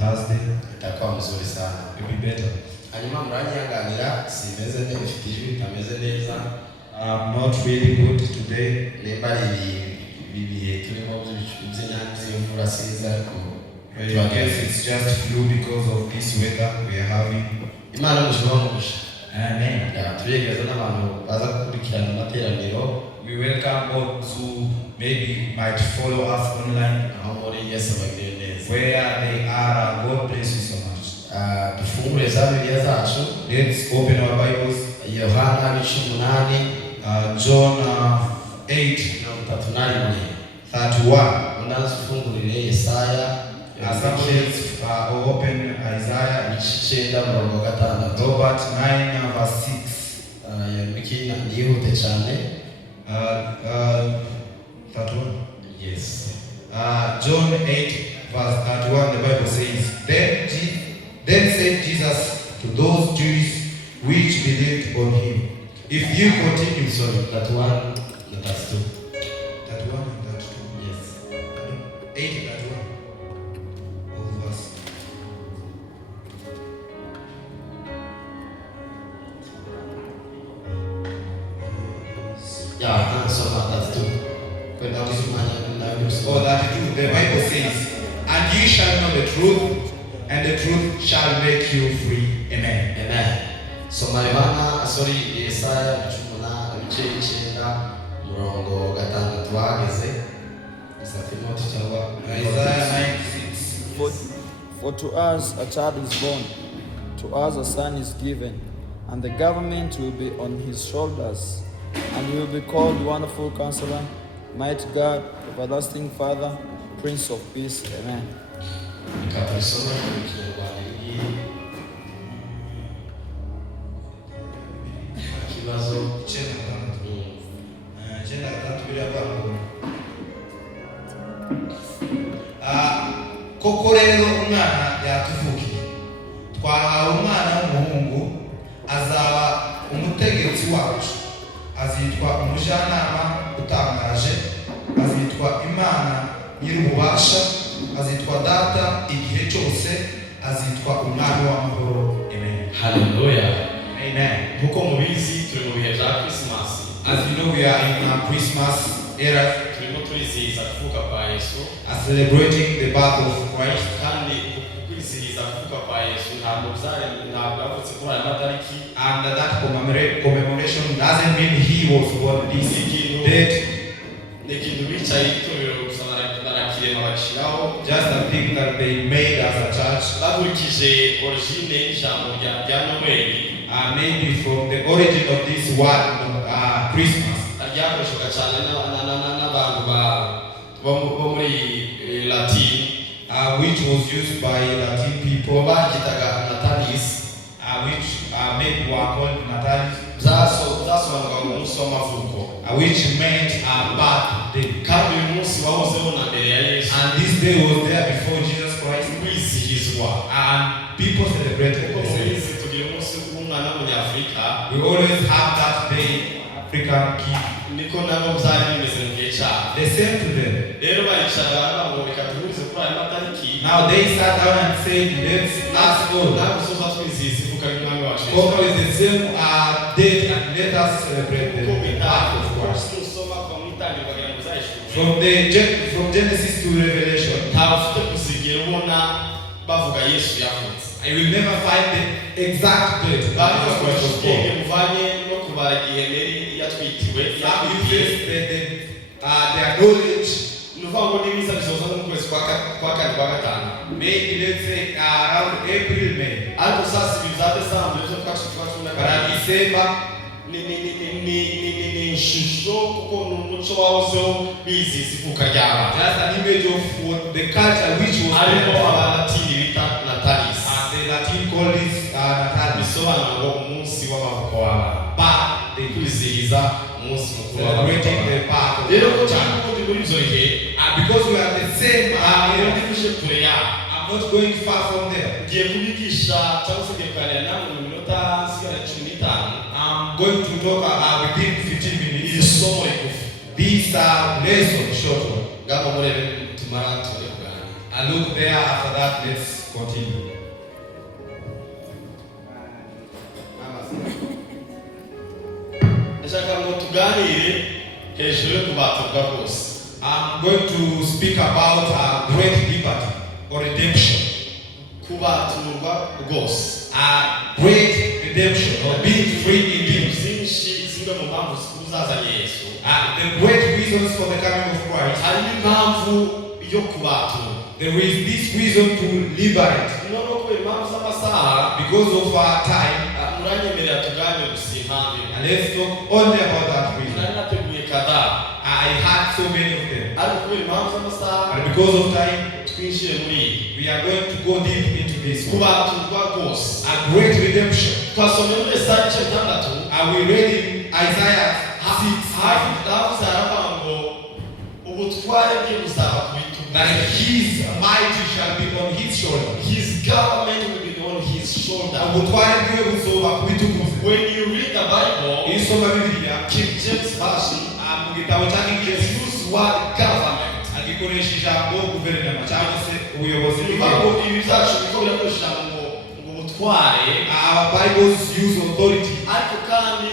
Thursday. Itakuwa mzuri sana. It will be better. Hanyuma muranyihanganira simeze neza, mfite ijwi ritameze neza. I'm not really good today. Nemba ibihe turimo by'inyanza y'imvura siza ariko I guess it's just flu because of this weather we are having. Imana mushobora. Amen. Tuyegereza n'abantu baza gukurikirana amateraniro. We welcome all who maybe might follow us online. Where they are, God bless you so much. Dufungure za Bibiliya zacu. Let's open our Bibles. Yohana 18. John 8:31. Unazifungurire Yesaya. Let's open Isaiah 9:6. Robert 9:6. Yamikina nihute cyane. 31. Yes. John 8:31. The Bible says, Then said Jesus to those Jews which believed on him, if you continue, that one, that's two. That one and that two. Yes. 8:31. All verse. Yeah, so that's two. Oh, that two. The Bible says, and you shall know the truth, and the truth shall make you free. Amen. Amen. So Marivana, Yesaya 9:6 wageze. Isaiah 9:6. For to us a child is born, to us a son is given, and the government will be on his shoulders, and he will be called Wonderful Counselor, Mighty God, Everlasting Father, Prince of Peace. Amen. Koko rero umwana yatuvukiye, twahawe umwana w'umuhungu, azaba umutegetsi wacu, azitwa umujyanama utangaje, azitwa Imana nyir'ububasha, azitwa data igihe cyose, azitwa umwami w'amahoro. Amen. Hallelujah. Amen. Nkuko mubizi turi mu bihe bya Christmas. As you know, we are in a Christmas era. Turimo turizihiza kuvuka kwa Yesu. Celebrating the birth of Christ. Kandi kwizihiza kuvuka kwa Yesu ntabwo byavutse kuri aya matariki. And that commemoration doesn't mean he was born this date. N'ikintu bicaye itorero gusa barakirema bagishiraho. Just a thing that they made as a church. Bakurikije origine y'ijambo rya Noel. Maybe from the origin of this word, Christmas. Ryakoreshwaga cyane n'abantu bo muri Latin, which was used by Latin people. Bagitaga Natalis, which maybe were called Natalis. Zasobanuraga umunsi w'amavuko, which meant a birthday. Kandi uyu munsi wahozeho na mbere ya Yesu. And this day was there before Jesus Christ. Kwizihizwa. And people celebrated the same. Tugira umunsi w'umwana w'Umunyafurika. We always have that day, African kid. Niko nabo byari bimeze mu gihe cyabo. The same to them. Rero baricara ngo reka duhuze kuri aya matariki. Now they sat down and said, let's go. Ntabwo tuza twizihiza ivuka ry'umwami wacu. Because it's the same date and let us celebrate the birth of Christ. From Genesis to Revelation, I will never find the exact date that Jesus Christ was born. Some uses the knowledge. Maybe let's say around April, May. But December. Just an image of what the culture which was the Latin called this Natalis. But they celebrating the birth of the child. Because we are the same, I'm not going far from there. I'm going to talk within 15 minutes. These are lessons, short one. And look there after that, let's continue. Ndashaka ngo tuganire hejuru yo kubaturwa rwose. I'm going to speak about a great liberty or redemption. Kubaturwa rwose. A great redemption or being free indeed. Zinshi zimwe mu mpamvu zikuzazanye Yesu. The great reasons for the coming of Christ. Harimo impamvu yo kubaturwa. There is this reason to liberate. Noneho kubera impamvu z'amasaha Because of our time. muranyemerera tuganire gusa impamvu. And let's talk only about that reason. Nari nateguye kadhaa. I had so many of them. Ariko kubera impamvu z'amasaha And because of time, twinjire muri iyi. we are going to go deep into this one. Kubaturwa rwose. A great redemption. Twasomye muri Yesaya igice gatandatu. And we read in Isaiah 6 havuze haravuga ngo ubutware bwe buzaba ku bitugu. that his mighty shall be on his shoulder. His government will be on his shoulder. Ubutware bwiwe buzoba ku bitugu bye. When you read the Bible, Isoma Bibiliya King James Version, mu gitabo cya King James use word government. agikoresha ijambo guverinoma cyangwa se ubuyobozi Bivuga bw'igihugu. ngo ibi byacu biko birakoresha ngo ubutware, Our Bibles use authority, ariko kandi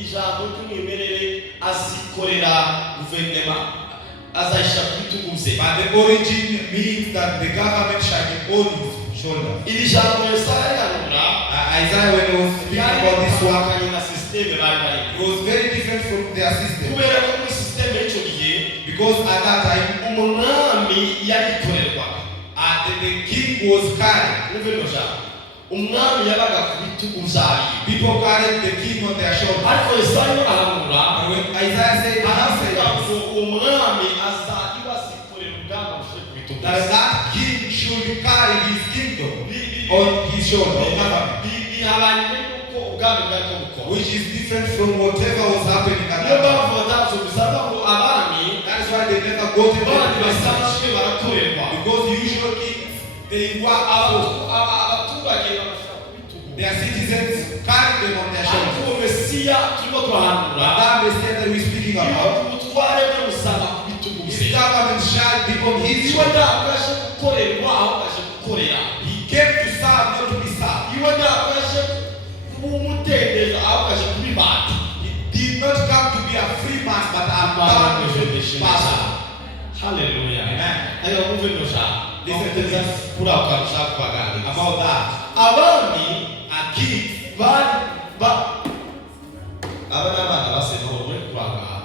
ijambo ry'umwimerere azikorera guverinoma, azayishyira ku bitugu bye. but the origin means that the government shall be on his shoulder. Iri jambo Yesaya rihanura Isaiah, when he was speaking about this work, yari na system bari bari. it was very different from their system. Kubera ko muri system y'icyo gihe Because at that time, umwami yarikorerwa. the king was carried. Umwami yabaga ku bitugu byayo. People carried the king on their shoulders. Ariko Yesaya arahanura And when Isaiah said, aravuga ngo umwami azajya asikorera urugamba rushe ku bitugu bye. that king should carry his kingdom on his shoulder, bihabanye n'uko ubwami bwari bukora. which is different from whatever was happening at Niyo that time. mpamvu batazo bisaba ngo abami That is why they never got to abandi the message. basanzwe barakorerwa. Because the usual kings, they work out. Abaturage babashyira ku bitugu. Their citizens carry them on their Ariko shoulders. uwo Mesiya turimo turahanura That Messiah that we're speaking iyo about, ubutware bwe busaba ku bitugu his bye. government shall be on his Iwe shoulder. ntabwo aje gukorerwa ahubwo aje gukorera. He came to serve, not to be served. Iwe ntabwo aje kuba umudendezo ahubwo aje kubibata. He did not come to be a free man, but a bound person. Hallelujah. Amen. Ayo muve nosha. Listen to this. Kura ukarusha kubaganira. About that, Abami a king, bari aba n'abana basentorwe kuranga.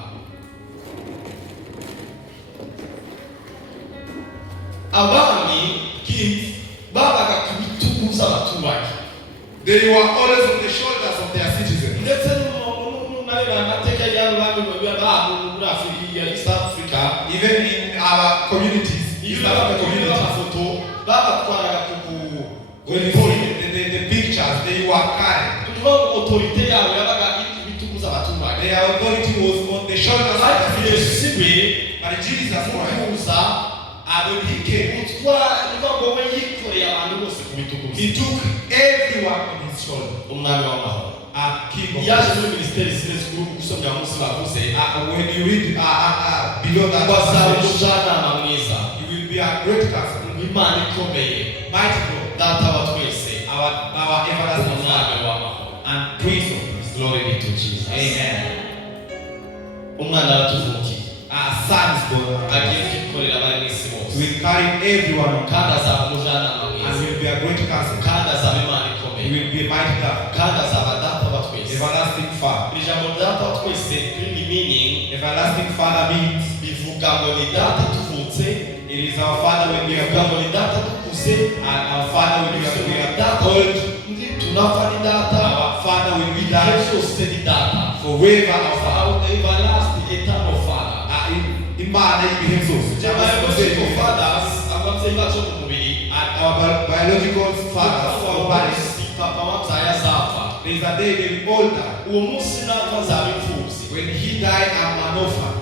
Abami kings, babaga ku bitugu by'abaturage. they were always on the shoulders of their citizens. Ndetse n'areba amateka y'abami b'abantu muri Afurika ya East Africa. Even in our communities, Iyo East African communities, amafoto babatwaraga ku when you see the pictures, they were carried. tuvuga ngo autorité yabo yabaga iri ku bitugu by'abaturage. Their authority was on the shoulders of Ariko their citizens. Yesu we But Jesus Christ, kuza when he came, utwara niba ngo we yikoreye abantu bose ku bitugu bye. he took everyone on his shoulder. Umwami w'amahoro A king of yaje muri minisiteri zimwe z'ubu gusomya munsi bavuze when you read below that bazaba passage, umujyanama mwiza, he will be a great counselor, Imana ikomeye, mighty God, data wa twese, our everlasting umwami Father, w'amahoro. and Prince of Peace. Glory be to Jesus. Amen. Umwana aratuvukiye Our son is born. agiye kwikorera abari mu isi He bose, will carry everyone on kandi azaba umujyanama and mwiza, will be a great counselor. kandi azaba Imana He ikomeye, will be a mighty God, kandi azaba data wa twese. everlasting Father. Iri jambo data wa twese riri meaning Everlasting Father means bivuga ngo ni data tuvutse, it is our Father when we are bivuga ngo born, ni data dukuze, and our Father when we are data old, ndi tunapfa ni data, our Father when we ibihe die, byose ni data. forever our Father. Our everlasting eternal Father. Imana y'ibihe byose. Our biological fathers, ababyeyi bacu mu mubiri, And our biological fathers, our parents, papa wabyaye azapfa. there is a day they will all die. Uwo munsi napfa nzaba imfubyi. When he died, I'm an orphan.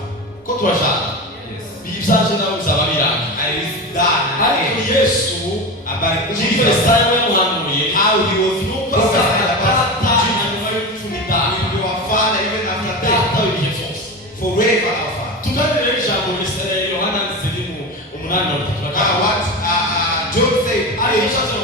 Ko turashaka Yes. ibyaje nawe uzaba birangiye. I is done. Ariko Yesu About nibwo Jesus, Yesaya yamuhanuye how he was nuko prophesied azaba about data Jesus. hanyuma y'urupfu n'itaha. Will be our Father even after death. Data w'ibihe byose. Forever our Father. Tuganire ijambo Yohana ndetse mu 8:34. What John said, Ari ijambo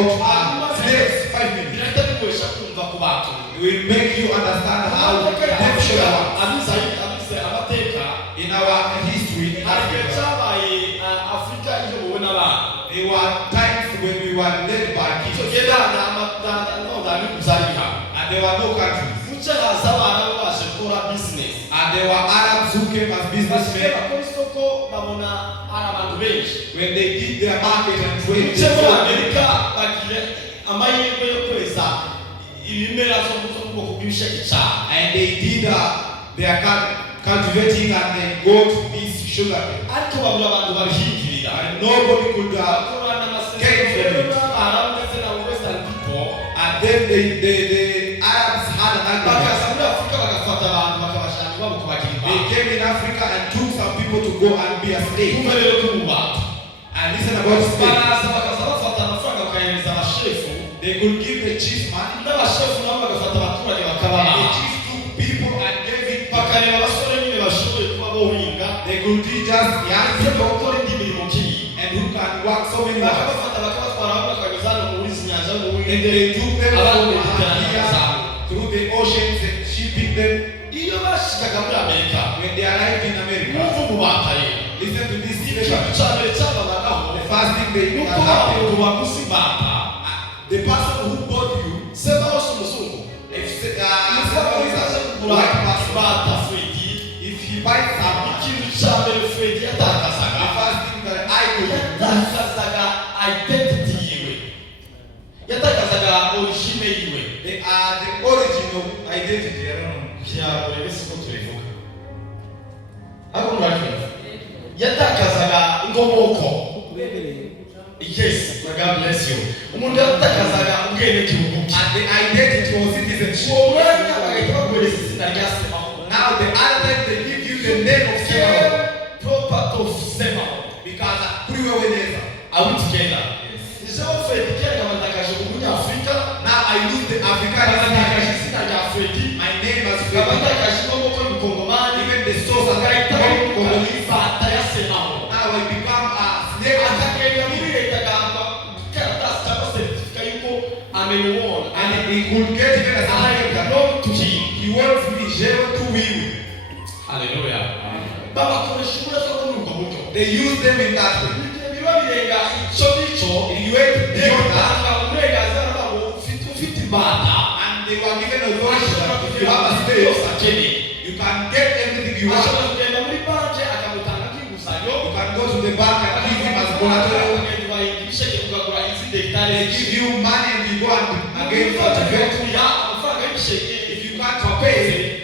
about slaves 5 minutes. birahita bigurisha kumva ku bantu. It will make you understand how redemption works. Abize amateka In our history in hari igihe Africa, cyabaye Afurika iyobowe n'abantu. there were times when we were led by Icyo kings gihe nta bihugu byari bihari. and there were no countries. Muce haza abana bo baje gukora business. And there were Arabs who came as businessmen. Bakora isoko babona hari abantu benshi. When they did their market and trade, Muce muri Amerika bagira amahirwe yo kweza ibimera zo mu bwoko bw'ibisheke cyane. and they did their cultivating and they got this sugar cane. Ariko babura abantu babihingirira. And nobody could Bakora n'amasezerano n'Abarabu ndetse na Western people. and then the Arabs had an agreement. Bakaza muri Afurika bagafata abantu bakabashana iwabo kubagira They imbaho. came in Africa and took some people to go and be a slave. Kumva rero kumubata. And listen about slaves. Baraza bakaza bafata amafaranga bakayahereza abashefu. They could give the chief money. N'abashefu nabo bagafata abaturage And bakabaha. the chief took people and gave it back. Bakareba abasore nyine bashoboye kuba bohinga. They could teach us young Ndetse no people gukora indi mirimo nk'iyi. and who can work so many works. Bakabafata bakabatwara aho bakabageza hano muri izi nyanja no mu And Buhinde. they took them Abandi from Mediterranean here zabo. through the oceans and shipping them. Iyo bashikaga muri Amerika. When they arrived in America, Mwumva umubata rero. listen to this Ikintu slavery. cya mbere cyababagaho. The first thing they Nuko happened, abantu baguze imbata. the person who bought you, Sema wose umuzungu. if Umuzungu somebody is aje a kugura white person, imbata Fredi. if he buys someone, Ikintu cya mbere Fredi the yatakazaga. first thing that I could do, Yatakazaga identity yiwe. Yatakazaga origine yiwe. they are the original identity. I don't know. Byabure bese ko tubivuga. Ariko murabyumva. Yatakazaga inkomoko. Yes, God bless you. Umuntu yatakazaga ubwenegihugu bwe. And the identity was citizenship. Uwo mwanya bagahita baguhereza izina rya Semaho. Now the other time they give you the name of Semaho, Property of Semaho. because kuri wewe neza. Are we together? Izo Fredi kera kamatakaje umunyafrika. Now I use the African Kamatakaje name. izina rya Fredi. My name is Freddy. Kamatakaje inkomoko y'Umukongomani. Even the source of Agahita Congolese. bamuha imbata ya Semaho. Now I become a slave. Akagenda muri leta agahamba ikaratasi cyangwa seritifika y'uko amewona. And he could get even a I certificate. belong to him. He wants me, Jehovah, to will. Hallelujah. Babakoresha uburyo bwo muri ubwo buryo. They use them in that way. Igihe biba birenga icyo ngicyo, If you went beyond that, batanga uburenganzira bwabo ufite imbata. and they were given authority Ashobora that if you kugira have a ngo yose slave, akeneye. you can get everything you Ashobora want. kugenda muri banki akamutanga nk'inguzanyo. You can go to the bank and give him as collateral. Bakagenda bahinga ibisheke ukagura izindi hegitari They give you money and you go and again cultivate. kuriha amafaranga y'ibisheke. If you can't pay,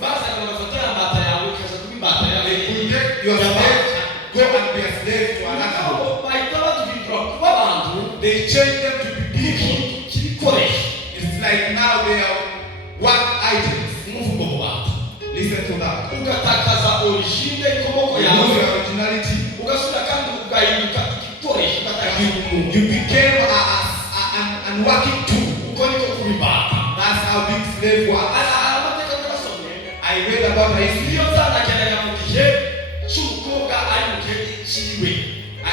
Baza bagafata ya mbata yawe ikaza kuba imbata yawe. they will take your slave and go and be a slave to another one. Nabo bahita baduhindura kuba abantu They change them to be people. cy'ibikoresho. It's like now they are work items. Umuvugo mu bantu. Listen to that. Ugatakaza origine inkomoko You yawe. lose your originality. Ugasubira kandi ugahinduka igikoresho ugatakaza umuntu. You became an working tool. Uko niko kuba imbata. That's how big slave was. Amateka y'abasomye. I read about history. Iyo nzanageranya mu gihe cy'umukobwa ari mu gihe cyiwe.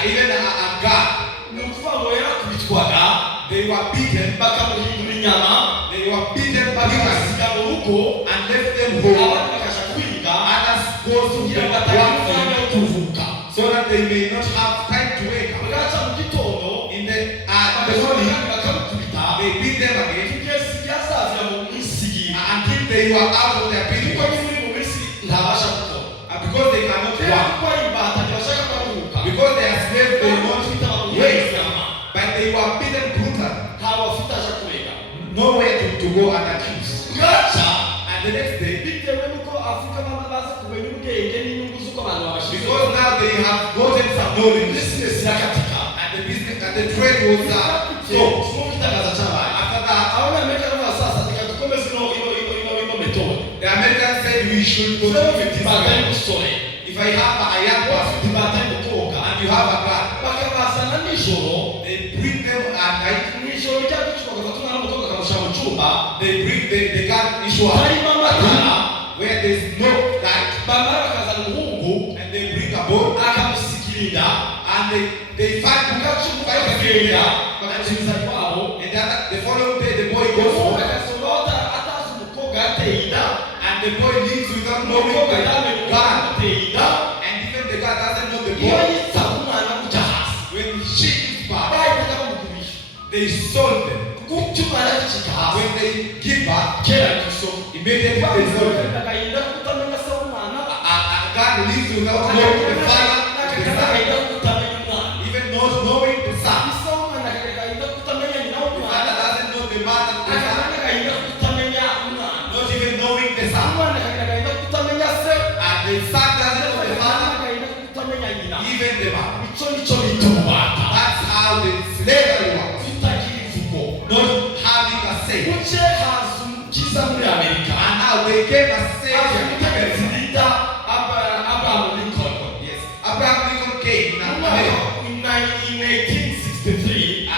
Even a God. Ni ukuvuga ngo yarakubitwaga, They were beaten. bakamuhindura inyama, They were beaten by bakabasiga mu rugo, and left them home. abandi bakaja kwiga, Others go to kugira the ngo batagira work umwanya wo kuruhuka. so that they may not have time to wake up. Bwaca mu gitondo, In the bagashobora morning, kandi bakamukubita, they beat them again kugeza igihe azavira mu minsi yiwe. until they were out of their Kuko period. niba uri mu minsi ntabasha gukora. Because they cannot Rero work. kuko ari imbata ntibashaka kuruhuka. Because they are slaves, they Ntabwo want bafite abantu to benshi wait. inama. But they were beaten brutal. Ntabwo bafite aje kurega. Nowhere to go and accuse. Bwaca, And the next day, bitewe n'uko Afurika baba bazi kumenya ubwenge n'inyungu z'uko abantu babashize. because now they have gotten some knowledge, Business irakatika. and the business and the trade was stopped. Nk'uko itangaza cyabaye. After that, Abanyamerika baravuga sasa reka dukomeze ino metode. the Americans said we should go Rero to ufite this imbata way. y'umusore, If I have a young ufite person imbata y'umukobwa, and you have a God, bakabazana nijoro, they bring them at night. mu ijoro rya gicuku bagafata umwana w'umukobwa bakamushyira mu cyumba, They bring the God issue up harimo amatara, where there's no light, bamara bakazana umuhungu, and they bring a boat akamusigira inda, and they fight ugacumu fight bakagenda, together bakamusubiza iwabo. the boy lives without knowing umukobwa the yamenye God. umuteye inda And even the God doesn't know the iyo boy. yitsa umwana kujya hasi When she gives birth, bahitaga bamugurisha they sold them. kuko umwana yacika hasi When they give birth, kera ku isoko immediately they sold them. agahinda kutamenya se w'umwana God lives without knowing the father of the son. agahinda kutamenya umwana Even not knowing the son. ise w'umwana agahinda kutamenya nyina The w'umwana father doesn't know the mother of the son. agahinda kutamenya umwana Not even knowing the son. umwana agahinda kutamenya se And the son doesn't know the father. agahinda kutamenya nyina Even the mother. icyo nicyo bita ububata That's how the slavery was. kutagira imvugo Not having a say. buke haza umukiza muri amerika And now they came a haza savior in umutegetsi America. bita abraham lincoln Yes. Abraham Lincoln came in in America. 1863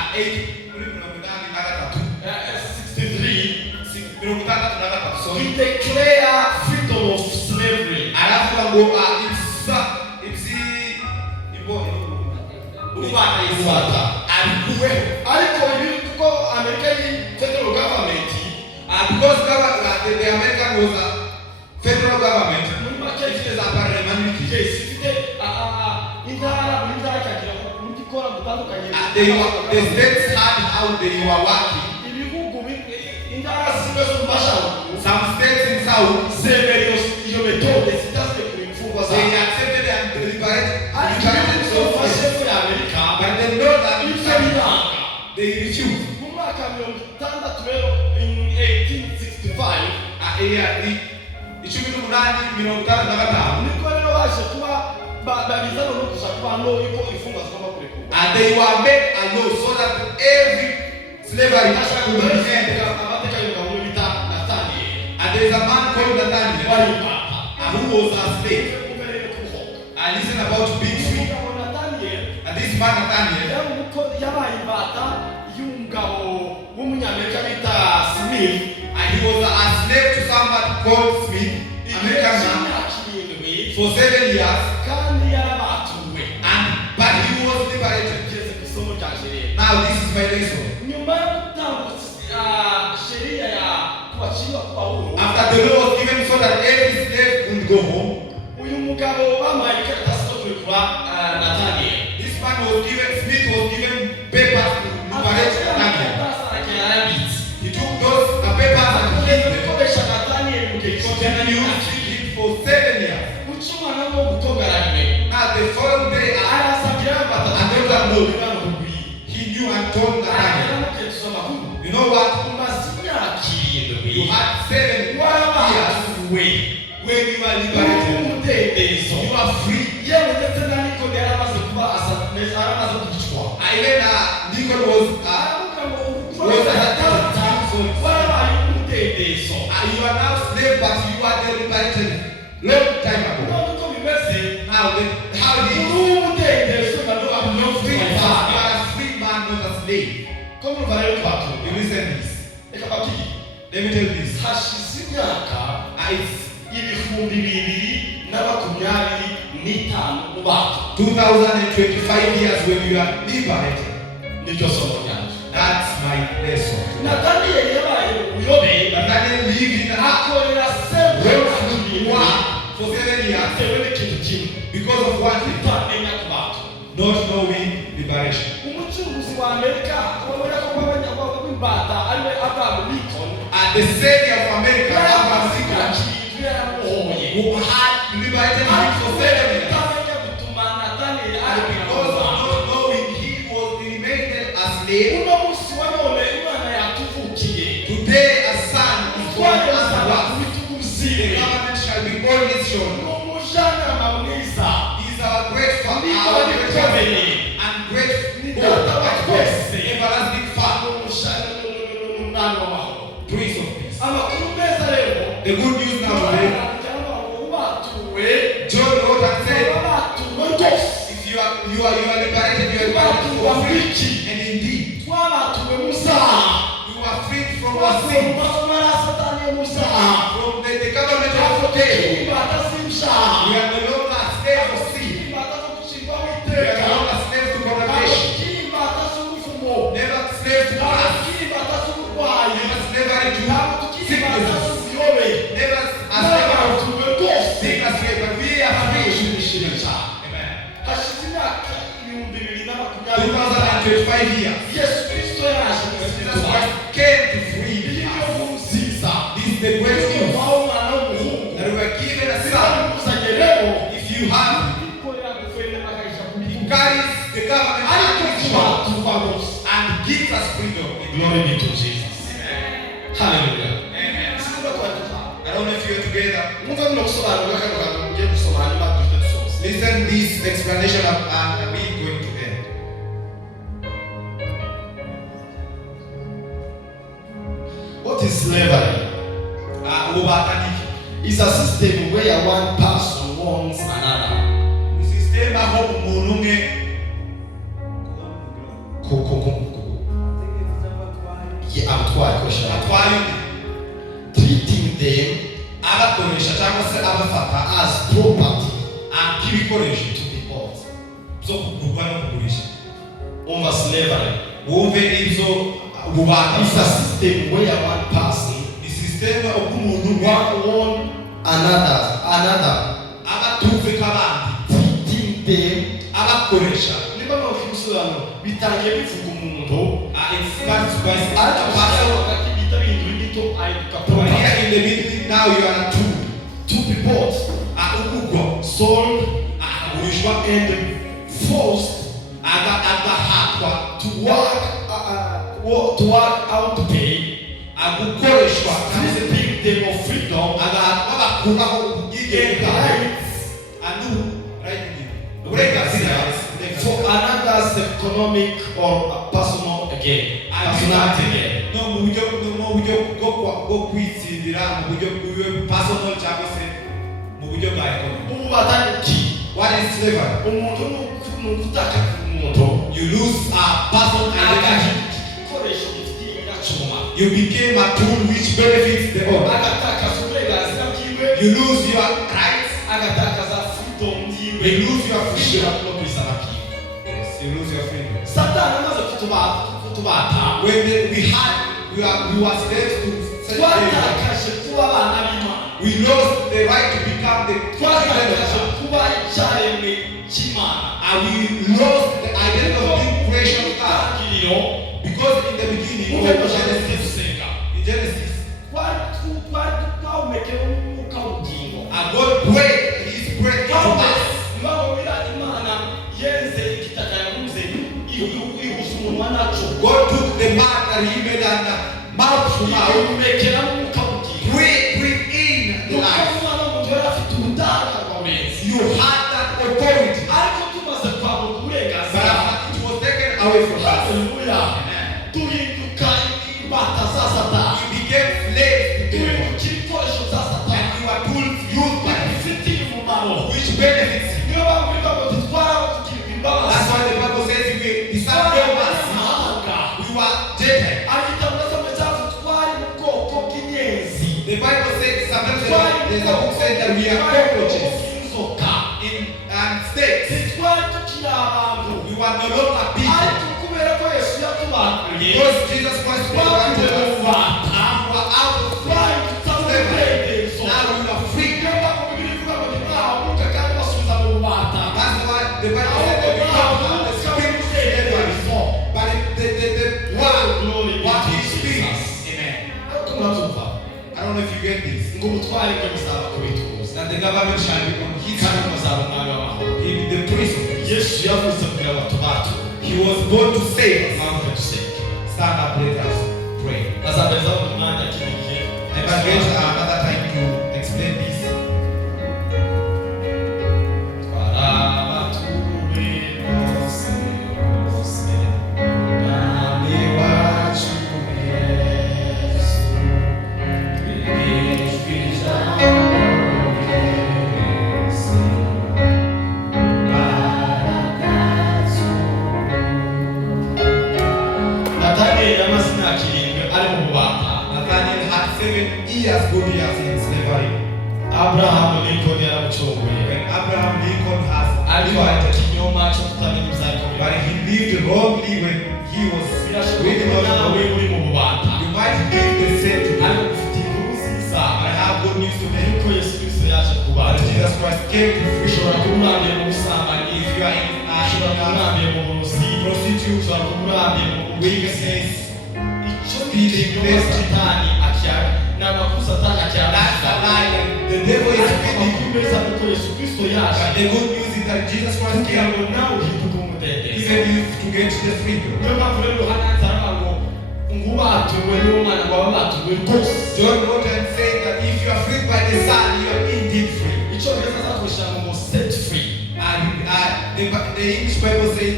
63. we declare freedom of slavery. Alafu wango Ubata. alikuwe Ariko ibi kuko America ni federal government. because the American was a federal government. Muri make It is a parliamentary. ifite intara kagira muri kora gutandukanye. The states had how they were working. Ibihugu intara zimwe zo mashaka. Some states in South, Zemeriyo iyo metode zitazwe ku imfungwa za. they accepted and liberated Fashe muri America. but they know that Ibyo biranga. they refused. Mu mwaka 60 rero in 1865 icumi n'umunani mirongo itanu na gatanu. niko rero baje kuba babizana no gusa kuba no iko imfungwa zigomba kurekurwa. And they were made a law so that every slavery could be ended. amateka y'umugabo umwe bita Nathaniel And there is a man called Nathaniel wari imbata who was a slave. ubereye kubohoka. And listen about being free. umugabo Nathaniel And this man Nathaniel, yari umukozi yabaye imbata y'umugabo w'umunyamerika bita Smith. and he was a slave to somebody called Smith, American man, imyaka irindwi for 7 years. kandi yarabatuwe. But he was liberated. Tugeze ku isomo rya sheria. Now this is my lesson. Nyuma yo gutambutsa sheria ya kubacirwa kuba huru, After the law was given so that every slave could go home, uyu mugabo bamuhaye ikaratasi yo kurekura Nathaniel. this man was given, Smith was given papers to liberate Nathaniel. He took those papers and hid them. Gukoresha Nathaniel mu gihe Continued him for 7 years. umwana wo gukogaranye Now the following day, arasabira batatu And they were known. bano kugwi. he knew and told Nathaniel, Aramuketuza amakuru. you know what? Umaze imyaka irindwi You had 7 years warabatuwe when you were liberated. umudendezo. You are free. Yewe ndetse na Nikode yaramaze kuba aramaze kwicwa. Even Lincoln was warabaye umudendezo. you are now slave, but you are the liberated long time ago. None uko bimeze Now, how uri did umudendezo na you are not free? You are a free man, not a slave. ko murumva rero twatuwe. You listen this. Reka babwire. Let me tell you this. Hashize imyaka It's 2025 mu bantu. 2025 years when you are liberated. Niryo somo ryacu. That's my lesson. Nathaniel yabaye ubuyobe Nathaniel lived in a akorera several for 7 years bitewe n'ikintu kimwe because of one thing, utamenya ku bantu. not knowing liberation. Umucunguzi wa Amerika wabona ko abanyarwanda b'imbata ariwe Abraham Lincoln And the savior of America, Abraham Lincoln, yarakiriye yaramuhoye. who had liberated him for 7 years. Utamenya gutuma Nathaniel And because of not knowing, he was remained a slave. uno munsi wa none Imana yatuvukiye. Today a son is born Twari as a gusaba wife. kubitugu The bizire. government shall be born its Ni children. umujyanama mwiza. He is our great father, Ni our great father, abikomeye. and great Ni God, data wa and twese. everlasting Father, Umwami w'amahoro. Prince of Peace. Amakuru meza rero. The good news now today, Ubatuwe. John wrote and said, Abatuwe rwose. if you are liberated, you are liberated for free. And indeed, Twabatuwe mu zaha. you are freed from our Twasuwe mu sin, masomero ya Satani mu zaha. from the government of today. Imbata z'ibyaha. We are no longer slaves of sin. Imbata zo gucirwaho We are iteka. no longer slaves to condemnation. Abakiri imbata z'ubuvumo. Never slaves to us. Abakiri imbata z'uburwayi. Never slavery to Ntabwo tukiri imbata sicknesses. z'ubuyobe. Never a slave 25 years. Yesu Kristo yaraje mu Jesus buzima Christ came to free iyi niyo us. nkuru nziza This is the great iyo news wawe umwana w'umuhungu that we were given a Simba son. muzanye rero If you have, ikorera guverinoma akahisha ku it bitugu carries the government ariko and tuba tuba bose and gives us freedom. glory be to Jesus hallelujah Amen. sinumva twari tuzaha I don't know if you're together. mwumva muno gusobanura kano kantu mugiye gusoma hanyuma duhite dusoza Listen this explanation and we're going to end. what is slavery Ubataniki. is a system where one person owns another System aho umuntu umwe abatwaye koresha atwaye undi, treating them abakoresha cyangwa se abafata as property nk'ibikoresho to be bought byo kugurwa no kugurisha. over slavery Wumve ibyo ububata. is a system where one person Ni system uko umuntu umwe own another abatunze k'abandi, treating them abakoresha. niba mpamvu gusobanura bitangiye bivuga umuntu It starts by ariko a ushyiraho person. hagati bita bihindura inyito ahinduka But property here in the beginning now you are a tool. to be bought Ugurwa, sold akagurishwa, and forced agahatwa, to work out pay agukoreshwa, stripping them of freedom agahatwa bakuraho ubwigenge and bwawe. rights Uburenganzira for another's economic or personal gain. Personality gain. no mu buryo bwo kwitsindira, mu buryo bw'iwe personal cyangwa se mu buryo bwa economy. Ubu bataki What is slavery? umuntu n'ukutaka umuntu You lose a personal identity. igikoresho gifitiye nyiracuma You became a tool which benefits the owner. agatakaza uburenganzira bwiwe You lose your rights. agatakaza freedom yiwe You lose your freedom. no kwisaba kiwe Yes, you lose your freedom. satani amaze kutubata When we were slaves to such behavior, twatakaje kuba abana b'imana we lost the right to become the twatakaje children of God. kuba icyaremwe cy'imana And we lost the identity of being creation of God. itangiriro Because in the beginning, nk'uko in Genesis dusenga Genesis, twahumekewe n'umwuka w'ubugingo and God breathed His breath into us. twahumira imana yenze igitaka yavuze ihuza umunwa naco God took the man that He made and mouth to mouth. ihumekera n'umwuka w'ubugingo Breathe in the nuko life. umwana w'umuntu yari afite ubudahangarwamenzi You had that authority. ariko tumaze kwambuka But uburenganzira after it was taken away from us, haleluya duhinduka imbata za satani we became slaves to the devil. duhinduka ibikoresho bya satani And we were tools used by Him, bifitiye umumaro which benefits Him. niyo mpamvu bivuga ngo dutwaraho tugirirwa imbabazi That's why the Bible says we deserve no mercy. amahanga We were Gentiles. agitabo nasomye cyacu twari mu bwoko bw'inyenzi The Bible says sometimes there's a book says that we are cockroaches inzoka in states. ntitwari tukiri abantu We were no longer people. ariko kubera ko yesu yatubanguriye Because Jesus Christ was one to twakuwe mu us. bubata We were out of twari slavery. tutamudendezo Now we are free. niyo mpamvu bibiri ivuga ngo ntimwahaguruka kandi basubiza mu bubata That's why the Bible says that we come from the spirit of slavery. But the one, what He speaks. Amen. ariko murabyumva I don't know if you get this. ngo ubutware bwe buzaba kubituza That the government shall be on His kandi hand. muzaba umwami w'amahoro He will be the prince of peace. yesu yavutse kugira ngo atubatu He was born to save us. mpamvu dusenge Stand up, let us pray. azabezaho buri mwanya kino gihe I must get another time to explain this. Nathaniel had 7 years, good years in slavery. Abraham Lincoln yaramucunguye When Abraham Lincoln has ariko divided, ikinyoma cyo kutamenya ibizakomeye but he lived wrongly when he was really birashoboka not nawe away. uri mu bubata You might live the same today. ariko ufite inkuru nziza But I have good news to tell yuko you. yesu kristo yaje But kubata Jesus Christ came to free you. ushobora kuba umwambiye mu busambanyi If you are in ushobora kuba umwambiye mu burozi prostitute, ushobora turakurambye mu weakness, icyo kinyoma satani acyara n'amakuru satani acyara. that's a lie. The devil is feeding you. kumeza kuko Yesu Kristo yaje But the good news is that Jesus Christ kugira came ngo nawe uhinduke umudendezo. even you to get to the freedom. niyo mpamvu rero Yohana aravuga ngo ngubatuwe n'umwana baba batuwe rwose. John wrote and said that if you are freed by the Son, you are indeed free. icyongereza azakoresha ngo set free. And the English Bible says,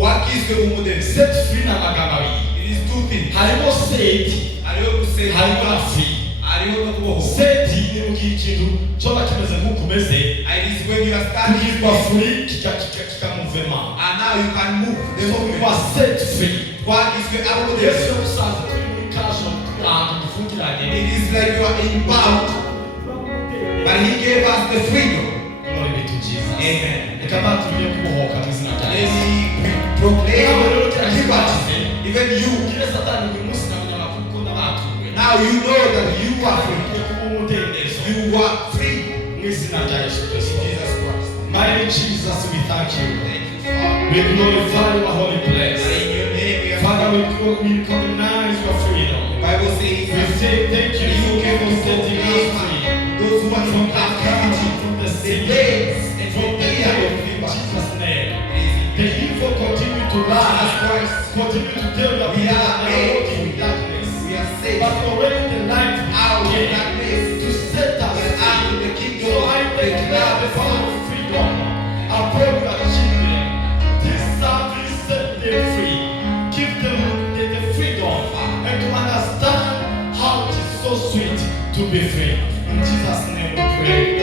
wakizwe umudendezo. set free na magambo abiri. It is two things. harimo set Hariho gusenya, harimo na free. hariho no kubohoka. set ni mu kintu cyoba kimeze nk'uko umeze And it is when you are standing kugirwa free, free kikamuvema. and now you can move. The kuba movement. set free. Wakizwe Yesu umudendezo. yamusanze turi muri kasho ahantu dufungiranye. It is like you are in bound, but He gave us the freedom. Glory be to Jesus. Amen. Reka batuye kubohoka mu izina rya Let Yesu. me proclaim liberty. Even you, Ugire Satani uyu munsi nkamenya amakuru ko nabatuwe. now you know that you are free. Ugiye kuba umudendezo You are free mu izina rya Yesu in Kristo. Jesus Christ. Mighty Jesus, we thank you. Thank you, Father. We glorify your holy place. In your name we are Father, free. we recognize your freedom. The Bible says We that say thank you you for came to setting us proclaim free. those who are from captivity, From the the sin, days and from the the year day of in liberty. Jesus' name. It The is in evil continue to Jesus rise, Christ. continue to tell your We people are that they are made walking in darkness. We are saved But already the light out of came darkness to set us and out of the free. kingdom So of I the declare the power of freedom upon your children. This service set them free. Give them the freedom and to understand how it is so sweet to be free. In Jesus' name we pray.